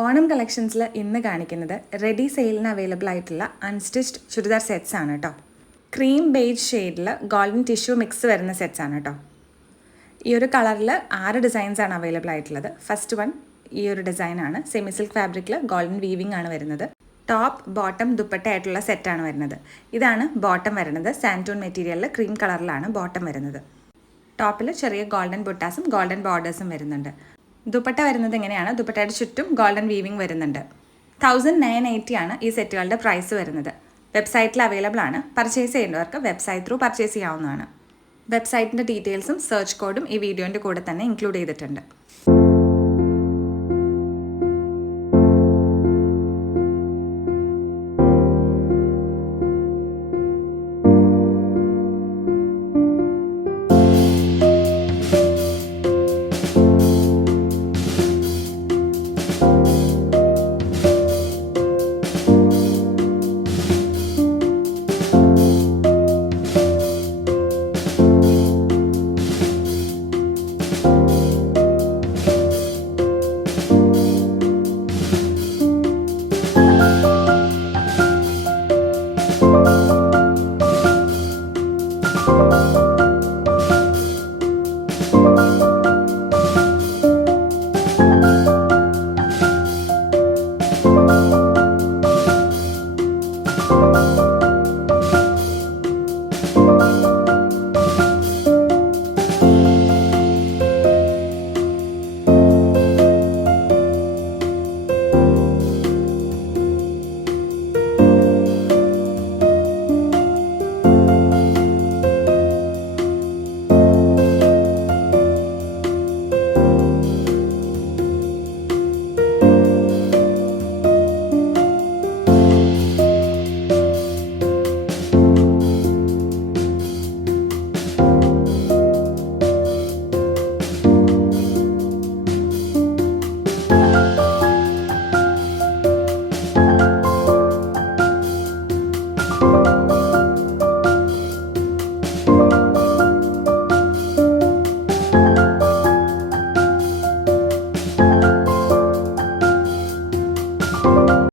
ഓണം കളക്ഷൻസിൽ ഇന്ന് കാണിക്കുന്നത് ready സെയിലിന് available ആയിട്ടുള്ള അൺസ്റ്റിച്ച്ഡ് ചുരിദാർ സെറ്റ്സ് ആണ് കേട്ടോ. ക്രീം ബേജ് ഷെയ്ഡിൽ ഗോൾഡൻ ടിഷ്യൂ മിക്സ് വരുന്ന സെറ്റ്സ് ആണ് കേട്ടോ. ഈ ഒരു കളറിൽ 6 ഡിസൈൻസ് ആണ് അവൈലബിൾ ആയിട്ടുള്ളത്. ഫസ്റ്റ് വൺ ഈ ഒരു ഡിസൈനാണ്. സെമി സിൽക്ക് ഫാബ്രിക്കിൽ ഗോൾഡൻ വീവിംഗ് ആണ് വരുന്നത്. ടോപ്പ് ബോട്ടം ദുപ്പട്ട ആയിട്ടുള്ള സെറ്റാണ് വരുന്നത്. ഇതാണ് ബോട്ടം വരുന്നത്. സാൻറ്റൂൺ മെറ്റീരിയലിൽ ക്രീം കളറിലാണ് ബോട്ടം വരുന്നത്. ടോപ്പിൽ ചെറിയ ഗോൾഡൻ ബുട്ടാസും ഗോൾഡൻ ബോർഡേഴ്സും വരുന്നുണ്ട്. ദുപ്പട്ട വരുന്നത് എങ്ങനെയാണ്? ദുപ്പട്ടയുടെ ചുറ്റും ഗോൾഡൻ വീവിംഗ് വരുന്നുണ്ട്. 1980 ആണ് ഈ സെറ്റുകളുടെ പ്രൈസ് വരുന്നത്. വെബ്സൈറ്റിൽ അവൈലബിൾ ആണ്. പർച്ചേസ് ചെയ്യേണ്ടവർക്ക് വെബ്സൈറ്റ് ത്രൂ പർച്ചേസ് ചെയ്യാവുന്നതാണ്. വെബ്സൈറ്റിൻ്റെ ഡീറ്റെയിൽസും സെർച്ച് കോഡും ഈ വീഡിയോൻ്റെ കൂടെ തന്നെ ഇൻക്ലൂഡ് ചെയ്തിട്ടുണ്ട്.